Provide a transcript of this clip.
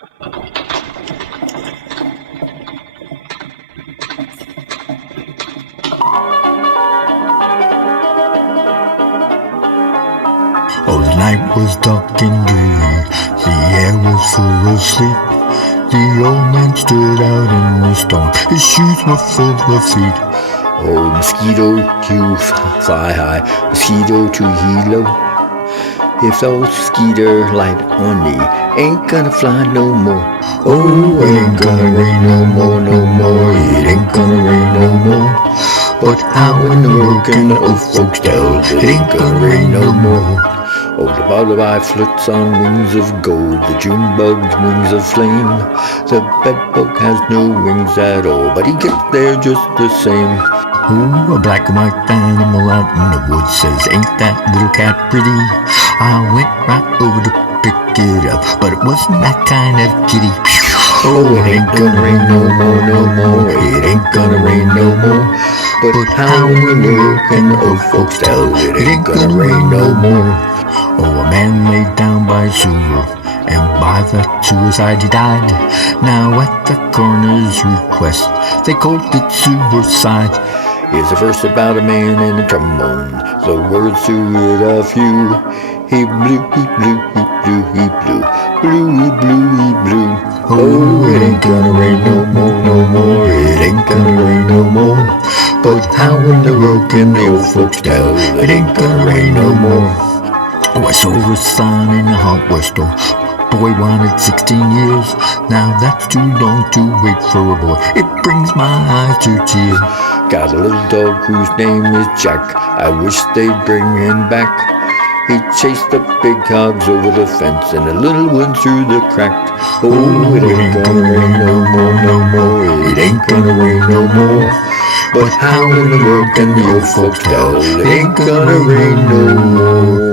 Oh, the night was dark and dreary, the air was full of sleep. The old man stood out in the storm, his shoes were full of feet. Oh, mosquito to fly high, mosquito to helo. If those mosquito light on me, ain't gonna fly no more. Oh, it ain't gonna rain no more, no more. It ain't gonna rain no more. But how in the world can the old folks tell it ain't gonna rain no more? Oh, the butterfly flits on wings of gold, the June bug's wings of flame. The bedbug has no wings at all, but he gets there just the same. Oh, a black and white animal out in the woods says, ain't that little cat pretty? I went right over to pick it up, but it wasn't that kind of kitty. Oh, it ain't gonna rain no more, no more. It ain't gonna rain no more. But how in the world can the old folks tell it ain't gonna rain no more? Oh, a man laid down by a sewer, and by the suicide he died. Now at the coroner's request, they called it suicide. Here's a verse about a man in a trombone, the words to it a few. He blew, he blew, he blew, he blew, blew, he blew, he blew. Oh, it ain't gonna rain no more, no more. It ain't gonna rain no more. But how in the world can the old folks tell it ain't gonna rain no more? Oh, I saw a sign in the hardware store. Boy wanted 16 years. Now that's too long to wait for a boy. It brings my eyes to tears. Got a little dog whose name is Jack. I wish they'd bring him back. He chased the big hogs over the fence and the little one through the crack. Oh, it ain't gonna rain no more, no more. It ain't gonna rain no more. But how in the world can the old folks tell it ain't gonna rain no more?